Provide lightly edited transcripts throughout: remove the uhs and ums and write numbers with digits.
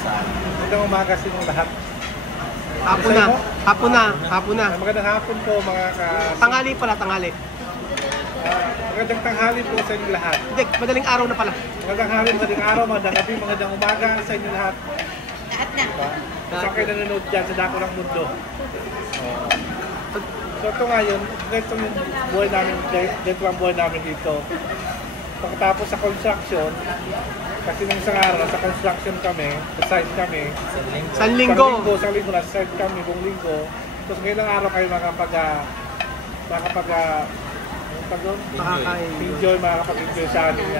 Magandang umaga sa inyong lahat. Hapon na. Hapon na. Hapon na. Magandang hapon po mga Tanghali pala, tanghali. magandang tanghali po sa inyong lahat. Hindi, madaling araw na pala. Magandang hapon, magandang araw, magandang gabi, magandang umaga sa inyong lahat. Lahat na. Saan kayo nanonood dyan sa dako ng mundo? So ito ngayon, ganito yung buhay namin, ganito ang buhay namin dito. Pagkatapos sa construction, kasi nung isang araw, sa construction kami, sa site kami. San linggo. Isang linggo, nasa site kami, buong linggo. Tapos ngayon ang araw kayo makakapag-enjoy, makakapag-enjoy sa aming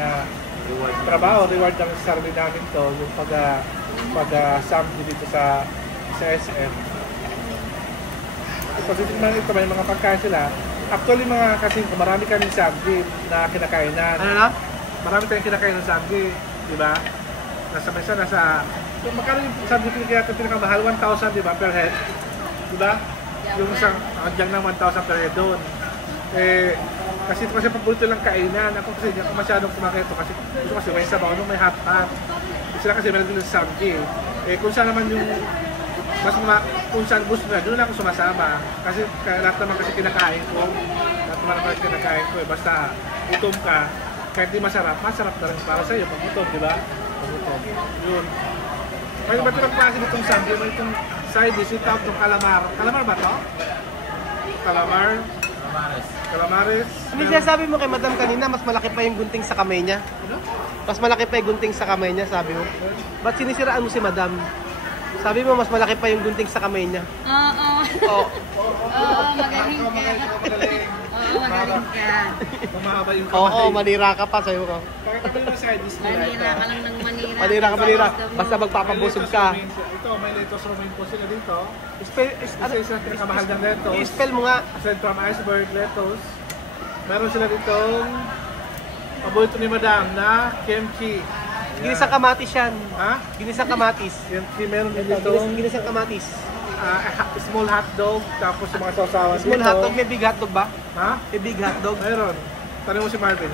trabaho, reward namin sa sarili namin to, yung pag-sample dito sa SM. Ito may mga pagkain sila. Actually kasi marami kaming sample na kinakainan. Ano na? Marami tayong kinakain ng sample, di ba? Nasa magkano yung sample pinakamahal? 1,000, di ba, per head? Di ba? Yung isang hanggang ng 1,000 per head doon. Kasi paborito lang kainan. Ako kasi hindi ako masyadong kumakain ito kasi gusto kasi may sabaw nung may hot pot. Sila kasi meron din sa sample. Kung saan naman yung kung saan gusto na, doon ako sumasama. Kasi lahat naman kasi kinakain ko. Lahat naman kasi kinakain ko. Basta gutom ka, kahit di masarap na rin para sa'yo. Pag gutom, di ba? Pag gutom. Yun. May iba't ibang klase nitong sample. May itong side dish, itong calamar. Calamar ba to? Calamares. Hindi sinasabi mo kay madam kanina, mas malaki pa yung gunting sa kamay niya. Ano? Mas malaki pa yung gunting sa kamay niya, sabi mo. Ba't sinisiraan mo si madam? Sabi mo, mas malaki pa yung gunting sa kamay niya. Oo. Oo. Oo, magaling ka. Oo, magaling ka. Mamahaba yung kamay. Oo, manira ka pa, sayo ko. Pakita mo yung side dish nila. Manira ka lang ng manira. Manira ka. Basta magpapabusog ka. Ito, may lettuce romaine po sila dito. Ano? Isa pinakamahal ng lettuce. I-spell mo nga. Aside from iceberg lettuce. Meron sila dito paborito ni madam na kimchi. Ginisang kamatis yan. Ha? Ginisang kamatis. Kimchi, meron din dito. Ginisang kamatis. Small hotdog, tapos yung mga sausawan dito. Small hotdog, may big hotdog ba? Ha? May big hotdog? Meron. Tanong mo si Marvin.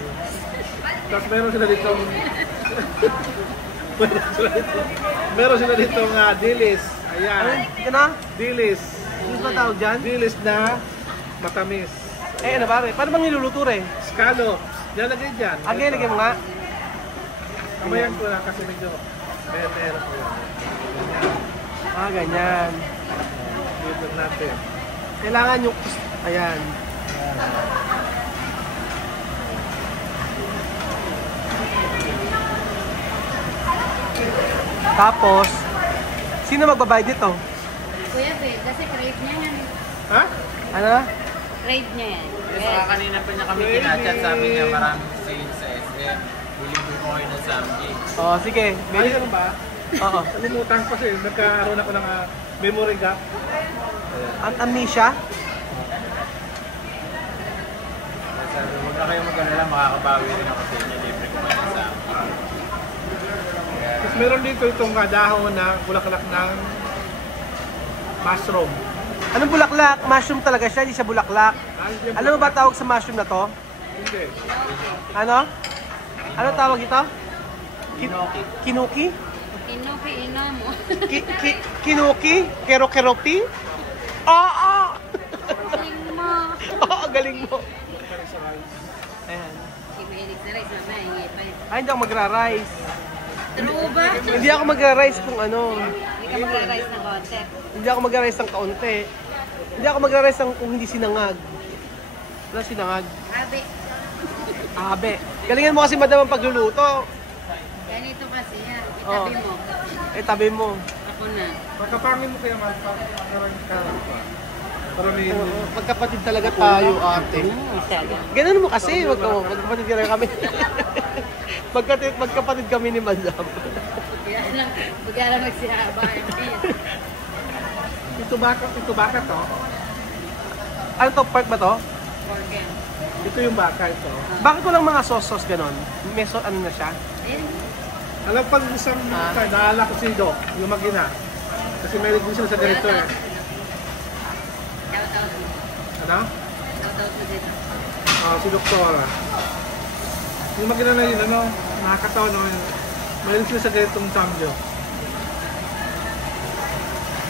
Tapos meron sila dito meron sila dito dilis. Ayan. Ano? Dilis. Ano ba tawag dyan? Dilis na matamis. Ano ba? Paano bang niluluto rin? Scallops. Lalagay dyan. Lagay mo nga. Kamayan ko lang kasi medyo meron ko yan. Ganyan. Dito natin. Kailangan yung... Ayan. Tapos, sino magbabayad nito? Kuya Beb, kasi crave niya yan. Ha? Ano? Crave niya yan. Saka kanina pa niya kami kinachat, sabi niya maraming sale sa SM. Bili ko kayo ng Samji. Oh, sige. Ay, ano ba? Oo. Nalimutan ko kasi nagkaroon ako ng memory gap. Amnesia? Sabi, huwag na kayo mag-alala, makakabawi rin ako sa inyo. Libre ko kayo ng Samji. Tapos meron dito itong dahon na bulaklak ng mushroom. Anong bulaklak? Mushroom talaga siya, hindi siya bulaklak. Alam mo ba tawag sa mushroom na to? Hindi. Ano? Ano tawag ito? Inoki. Kinuki? Inupi, ina mo. Kinuki? Kero-keropi? Oo! Galing mo. Oo, galing mo. Ayan. Si Felix na rice, mamaya, hingi pa yun. Ay, hindi ako magra-rice. True ba? Hindi ako magra-rice kung ano. Hindi ka magra-rice ng konti. Hindi ako magra-rice ng kaunti. Hindi ako magra-rice ng kung hindi sinangag. Wala sinangag. Abe, Abe. Galingan mo kasi madam ang pagluluto. ganito kasi yan. Itabi mo. Tabi mo. Ako na. Magkapangin mo kaya karang pa. Para may Magkapatid talaga tayo, ate. Ganun mo kasi. Magkapatid talaga kami. Magkapatid kami ni madam. Bigla lang magsihaba. ito baka to. Ano to? Pork ba to? Organ. Ito yung baka ito. Bakit walang mga sauce ganon? May ano na siya? Ayun. Alam pa isang naalala ko si Doc, yung magina. Kasi meron din sila sa ganito eh. Shout out mo. Ano? Shout out mo dito. Si Doktora. Yung magina na yun, nakakatawa naman. Meron sila sa ganitong samjo.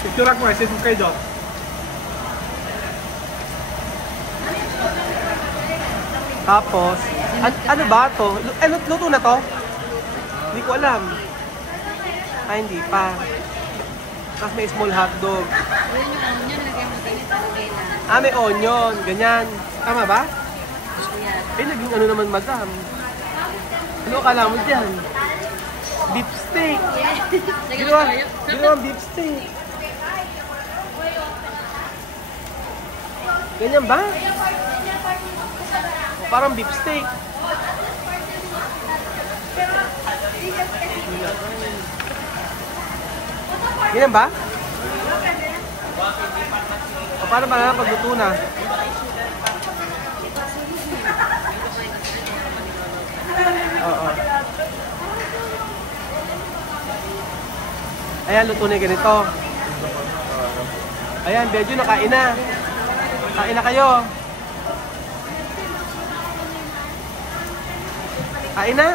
Picture ako, send mo kayo doon. Tapos, ano ba to? Luto na to? Hindi ko alam. Ay, hindi pa. Tapos may small hotdog. Yun yung onion, nilagay mo ganito sa nila. Ah, may onion. Ganyan. Tama ba? Yan. Eh, naging ano naman, madam? Ano akala mo dyan? Beef steak. Ginawang beef steak. Ganyan ba? O, parang beef steak. Ganyan ba? O, paano ba na pagluto na? Oo. Ayan, luto na yung ganito. Ayan, Bejo, nakain na. Kain na kayo. Kain na.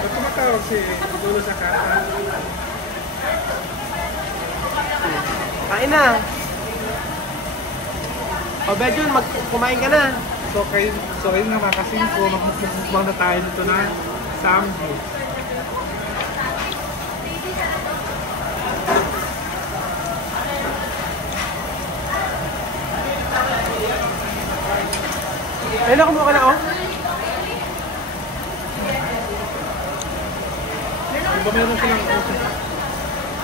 Ba't tumatawag si Dulo sa kata? Kain na. O, Bejo, kumain ka na. So kayo na mga kasingko, magmukbang na tayo dito na Sambu. Ayun na, kumuha ka na, oh. Diba meron silang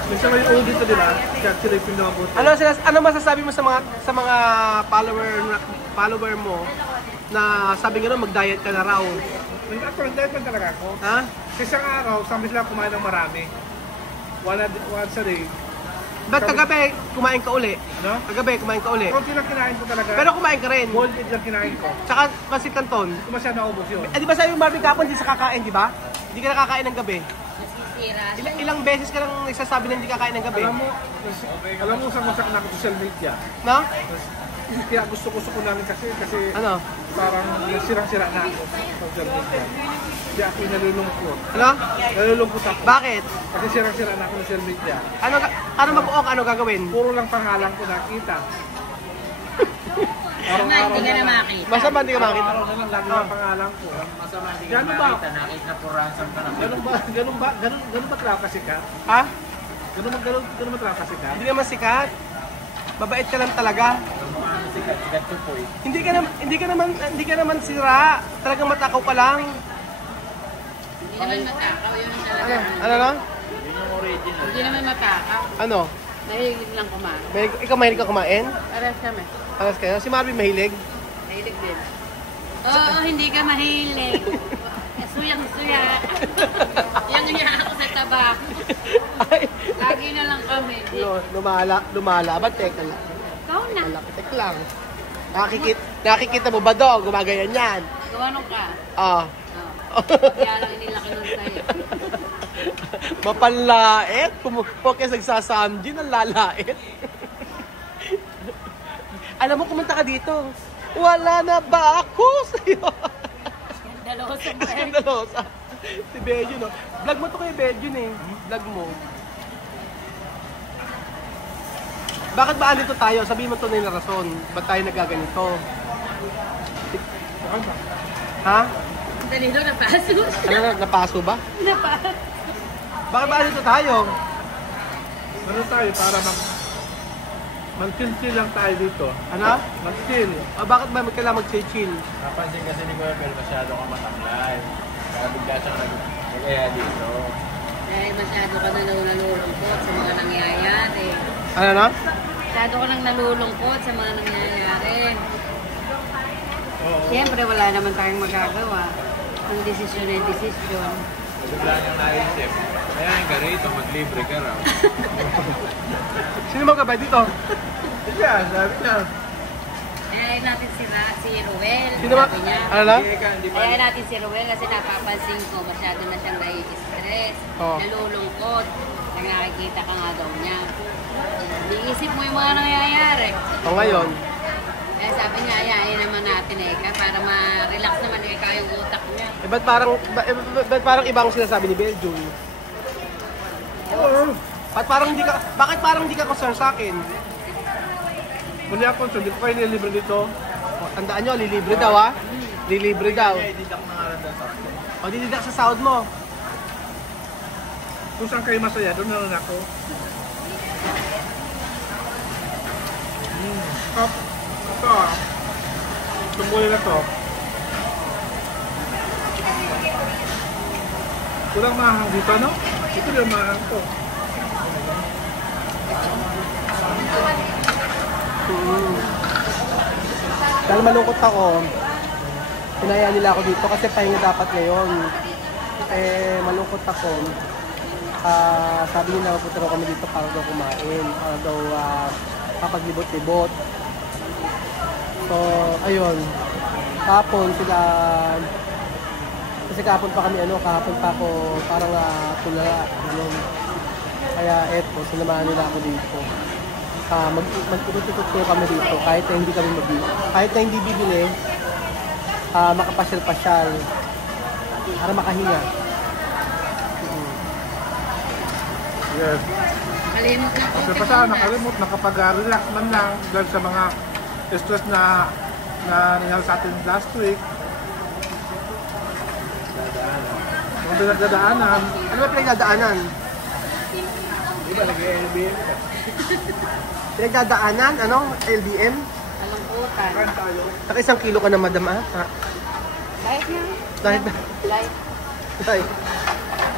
minsan may ulo dito, diba? Kaya sila yung pinabuti. Ano masasabi mo sa mga follower mo na sabi nga mag-diet ka na raw? Ako, nag-diet man talaga ako. Ha? Sa isang araw, sabi sila kumain ng marami. Once a day. Ba't kagabi kumain ka uli? Ano? Kagabi kumain ka uli. Konti lang kinain ko talaga. Pero kumain ka rin. Boiled egg lang kinain ko. Tsaka pasit canton. Hindi ko masyado naubos yun. Eh, di ba sabi mo Marvin kapon hindi sa kakain, di ba? Hindi ka nakakain ng gabi. Nasisira siya. Ilang beses ka lang nagsasabi na hindi kakain ng gabi? Alam mo sa masak na ako sa social media. No? Kaya gusto ko namin kasi Ano? parang sirang-sira na ako sa social media. Kaya ako nalulungkot. Ano? Nalulungkot ako. Bakit? Kasi sirang-sira na ako sa social media. Ano mabuok? Ano gagawin? Puro lang pangalan ko nakita. Masama, hindi ka na makita. Masama hindi ka makita. Araw-araw na lang lagi ang pangalan ko. Masama, hindi ka Ganun ba? makita. Nakita po ransom ka na. Ganun ba trapasi ka? Ha? Ganun ba trapasi ka? Hindi naman sikat. Mabait ka lang talaga. Yung mga sikat tupoy. Hindi ka naman sira. Talagang matakaw ka lang. Hindi naman matakaw yun talaga. Ano na? Yun yung original. Hindi naman matakaw. Ano? Nahilig lang kumain. Ikaw mahilig ka kumain? Paras kami. Alas kayo? Si Marvin mahilig? Mahilig din. Oo, hindi ka mahilig. Suyang-suya. Yang-iya ako sa tabak. Ay, Lagi na lang kami. lumala. Ba't teka lang? Ikaw na. Tek lang. Nakikita mo ba daw? Gumagayan yan. Gawa ka. Ah. Oh. Kaya lang inilaki nun sa'yo. Mapanlait. Pagkas nagsasamjin, ang lalait. Alam mo, kumunta ka dito. Wala na ba ako sa'yo? Dalosa mo eh. Skandalosa. Si Bejo, no? Vlog mo to kay Bejo, eh. Vlog mo. Bakit ba andito tayo? Sabihin mo to na yung rason. Ba't tayo nagaganito? Ha? Dali doon, napaso. Ano na? Napaso ba? Napaso. Bakit ba andito tayo? Ano tayo para mag-chill lang tayo dito. Ano? Mag-chill. Bakit ba kailangan mag-chill? Napansin kasi ni Kuya Bel, masyado ka mataklay. Kaya bigla siyang nag-aya dito. Dahil masyado ka na nalulungkot sa mga nangyayari. Ano na? Masyado ka nang nalulungkot sa mga nangyayari. Oo. Siyempre, wala naman tayong magagawa. Ang desisyon ay desisyon. Bigla niyang naisip. Kaya yung garito, maglibre ka raw. Sino magkabay dito? Yeah, sabi niya. Ayayin natin si Ruel. Sino ba? Sabi niya. Ano na? Ayayin natin si Ruel kasi napapansin ko masyado na siyang nai-stress, Oo. nalulungkot. Nakikita ka nga daw niya. Iisip mo yung mga nangyayari. O ngayon, Kaya sabi niya, ayayin naman natin para ma-relax naman yung utak niya. ba't parang ibang sinasabi ni Beljum? Oo. Bakit parang hindi ka concerned sa akin? Kung di ako, so di ko kayo nilibre dito. O, tandaan nyo, lilibre daw ha? Lilibre daw. Kaya didak na nga lang daw sa akin. O, dididak sa sahod mo. Kung saan kayo masaya, doon na rin ako. Top. Ito ah. Tumuli na to. Kulang mahang dito, no? Ito din mahang to. Dahil malungkot ako, pinaya nila ako dito kasi pahinga dapat ngayon. Malungkot ako. Sabi nila pupunta daw kami dito para daw kumain, para daw kapaglibot-libot. So, ayun. Kahapon sila, kasi kahapon pa kami kahapon pa ako parang tulala. Ganun. Kaya eto, sinamahan nila ako dito. Mag-ikot-ikot ko kami dito kahit na hindi kami kahit na hindi bibili, makapasyal-pasyal para makahinga. Yes. Kalimot na po. Kasi pa sana nakalimot, nakapag-relax man lang dahil sa mga stress na nangyari sa atin last week. Mga pinagdadaanan. Ano ba pinagdadaanan? Iba, nag-LBM ka. Pinagdadaanan? Ano? LBM? Kalungkutan. Kain tayo. Taka 1 kilo ka na, madam ah. Kahit na. Dahil Light. Ay,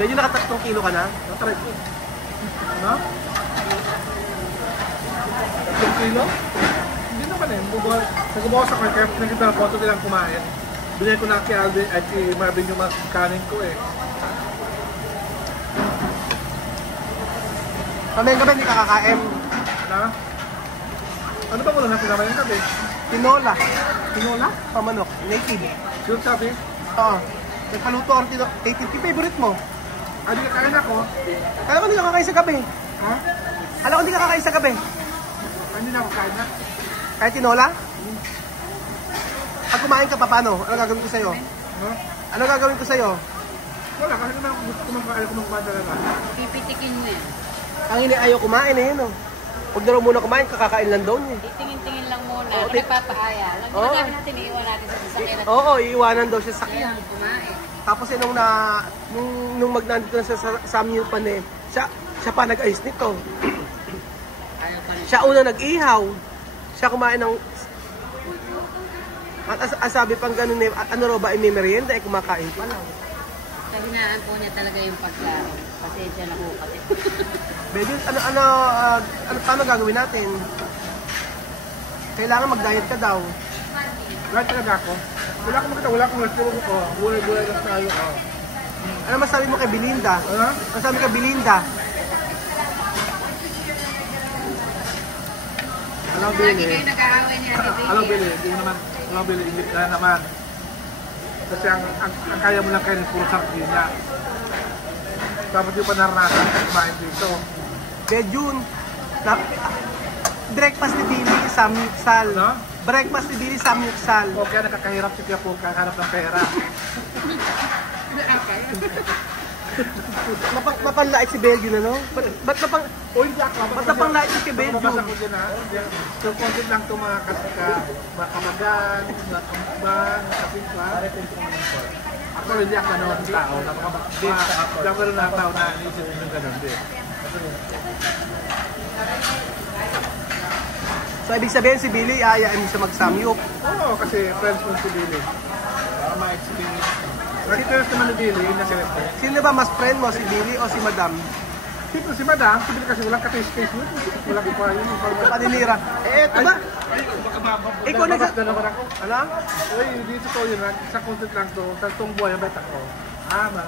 medyo naka 3 kilo ka na. Natry ko. Ano? 3 kilo? Hindi naman eh. Nagbubukas ako kaya nakita na konto nilang kumain. Binigay ko na kay Alvin at kay Marvin yung mga kanin ko eh. Kaming gabi hindi ka kakain. Na? Ano ba wala na pinamayan kami? Tinola. Tinola? Pamanok. Native. Sure sabi? Oo. Nagpaluto ako ng tinola. Native. Favorite mo? Ah, di kakain ako. Alam ko hindi ka kakain sa gabi. Ha? Alam ko hindi ka kakain sa gabi. Ah, hindi na ako kain na. Kahit tinola? Pag kumain ka pa, paano? Ano gagawin ko sa'yo? No? Ano gagawin ko sa'yo? Wala, kasi naman gusto ko ayaw ko kumain talaga. Pipitikin mo yan. Ang ini ayaw kumain eh, no? Huwag na raw muna kumain, kakakain lang daw niya. Titingin-tingin lang muna. Oo, Kung nagpapaaya. Lang Oo. ginagamit natin, iiwan natin sa sasakyan. Oo, iiwanan daw siya sa Kaya sakyan. kumain. Tapos nung magnandito na sa Samyu pa eh, siya pa nag-ayos nito. Ayaw pa rin. Siya una nag-ihaw. Siya kumain ng... At sabi pang ganun eh, ano raw ba, may merienda, kumakain pa lang. Kahinaan po niya talaga yung pagklaro. Pasensya na po kasi. Medyo, paano gagawin natin? Kailangan mag-diet ka daw. Lahat talaga ako. Wala akong makita, wala akong restaurant ko. Gulay-gulay lang tayo. Ano masabi mo kay Belinda? Ano? Masabi kay Belinda? Alam, Lagi Billy. kayo nag-aaway niya. Alam, Billy. Hindi naman. Alam, Billy. Hindi na naman. Kasi ang kaya mo lang kainin puro sardinya. Tapos di pa naranasan ka kumain dito. Bejun. Breakfast ni Billy, samyuksal. Ano? Breakfast ni Billy, samyuksal. O kaya nakakahirap si Kuya Pong kahanap ng pera. Mapanlait si Belgium, ano? Ba't O hindi ako. napanglait si Belgium? Mababasa ko dyan ha. So content lang itong mga mga kamagan, mga kamukbang, mga kapitwa. Ako hindi ako naman ng tao. Hindi ako rin ng tao na inisip yung ganun din. So, ibig sabihin si Billy, ayain mo siya mag-samyup. Oo, kasi friends mo si Billy. Para ma-experience. Nakita naman ni Billy, na si Reste. Sino ba mas friend mo, si Billy o si Madam? Siyempre si Madam, si Billy kasi walang ka-taste-taste mo. Walang pa yun. Paninira. Eto ba? Ay, baka Ikaw babas na naman ako. Ano? Uy, dito to yun. Sa content lang to. Sa itong buhay, bet ako. Mga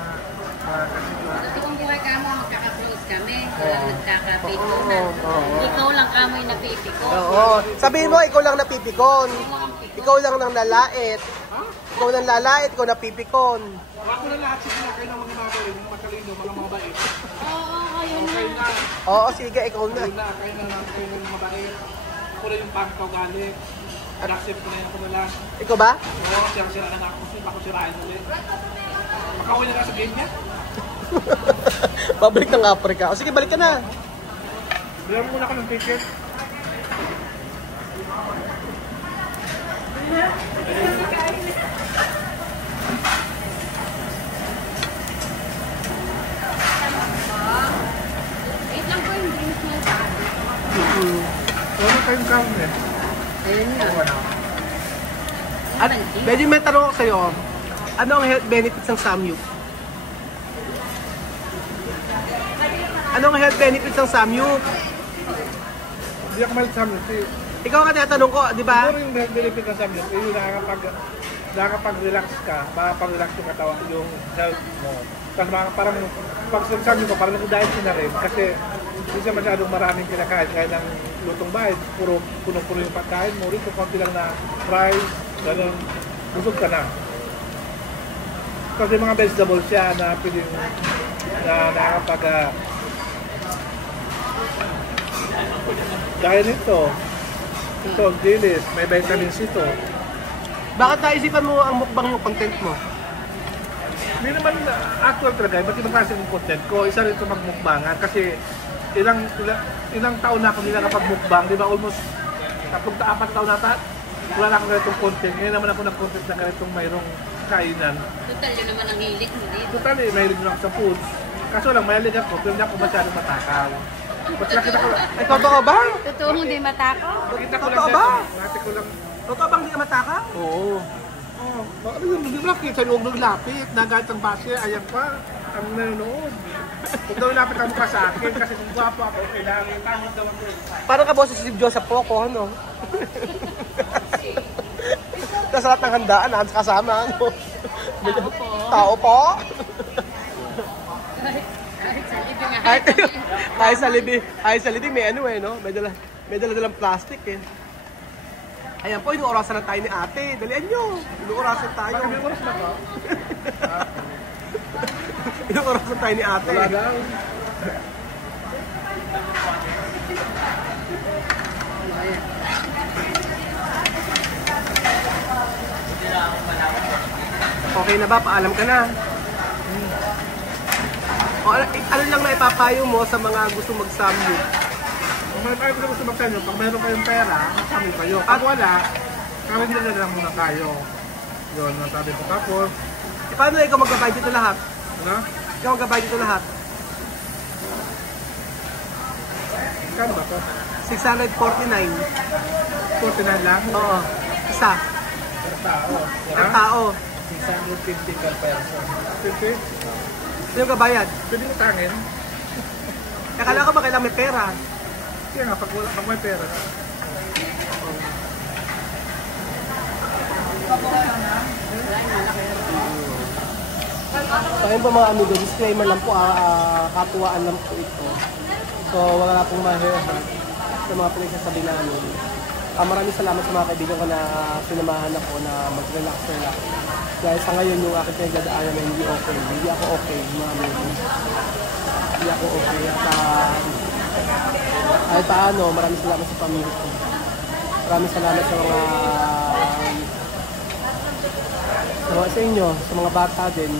kasitwa. Kasi kung buhay ka mo, magkaka-close kami. Walang nagkakapitunan. Ikaw lang kamoy napipiko. Oo. Sabihin mo, ikaw lang napipikon. Ikaw lang nang lalait. Ikaw nang lalait, ikaw napipikon. Ako na lahat sila kayo ng mga mabait, mga matalino, mga mabait. Oo, ayun na. Kayo na. Oo, sige, ikaw na. Kayo na mabait. Ako na yung pangkaw galing. Accept ko na yan ako na lang. Ikaw ba? Oo, sira na ako. Ako sirain ulit. Makauwi na lang sa game niya. Pabalik ng Africa. O sige, balik ka na. Bilang muna ako ng ticket. Wait lang po yung drinks niya sa akin. Wala kayong karne. Ayun nga. At, medyo may tanong ako sa'yo. Ano ang health benefits ng Samyup? Ano ang health benefits ng Samyup? Hindi ako malit sa amin. Ikaw ka tinatanong ko, di ba? Siguro yung benefit ng Samyup, yung nakakapag-relax ka, makakapag-relax yung katawan, yung health mo. Tapos parang, pag sinasabi ko, parang nag-diet ko na rin. Kasi hindi siya masyadong maraming kinakain. Kaya ng lutong bahay, puno-puno yung pagkain mo. Rito, konti lang na rice, gano'n, busog ka na. Kasi mga vegetables siya na piling na nakakapag dahil nito, ito, dilis, may vitamin C to. Bakit naisipan mo ang mukbang yung content mo? Hindi naman actual talaga, iba't ibang klase ng content ko. Isa rin ito magmukbangan kasi ilang taon na ako nila nakapagmukbang, di ba almost 3-4 taon na wala na akong ganitong content. Ngayon naman ako ng-content na ganitong mayroong kainan. Total yun naman ang hilig mo dito. Total mahilig lang sa foods. Kaso lang, mahilig ako, pero hindi ako masyadong matakaw. Ba't nakita ko lang? Ay, totoo ba? Totoo hindi matakaw? Nakita ko lang Totoo ba? Nakita ko lang. Totoo bang hindi ka mataka? Oo. Oh, hindi mo nakita sa loob ng lapit, nagahit ang base, ayan pa, ang nanonood. Kung daw lapit ang mukha sa akin, kasi kung gwapo ako, kailangan tangos daw ako. Parang ka boses si Steve Joseph Poco, ano? Tapos lahat ng handaan, kasama, ano? Tao po. Tao po? Kahit sa libi nga. Ay sa libi, may ano eh, no? May dala-dalang plastic eh. Ayan po, inuorasan na tayo ni ate. Dalian nyo. Inuorasan tayo. Bakit may oras na ba? Inuorasan tayo ni ate. Wala daw. Okay na ba? Paalam ka na. O, ano lang na ipapayo mo sa mga gusto mag-Samyup? Kung may kayo gusto magtanyo, pag mayroon kayong pera, magsami kayo. Pag wala, kami nila na lang muna kayo. Yun, nasabi ko. Tapos, Paano ikaw magbabayad dito lahat? ano? Ikaw magbabayad dito lahat? Kano ba to? 649. 49 lang? Oo. Isa. Per tao. Per tao. 650 per person. 50? Sino ka bayad? Pwede mo tangin? Akala ko ba kailangan may pera? Kaya nga, pag may pera. So ayun po mga amigo, disclaimer lang po, katuwaan lang po ito. So wala na pong ma-hurt sa mga pinagsasabi namin. Maraming salamat sa mga kaibigan ko na sinamahan ako na mag-relax. Dahil sa ngayon yung aking pinagdadaanan na hindi okay. Hindi ako okay, mga amigo. Hindi ako okay. At kahit paano, maraming salamat sa pamilya ko. Maraming salamat sa mga sa inyo, sa mga bata din.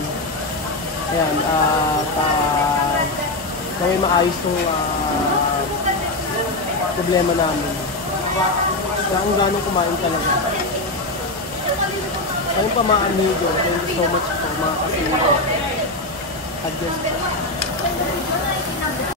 Ayan, gawin maayos itong problema namin. Kaya ang gano'ng kumain talaga. Ayun pa mga amigo, thank you so much po mga kasino. God bless po.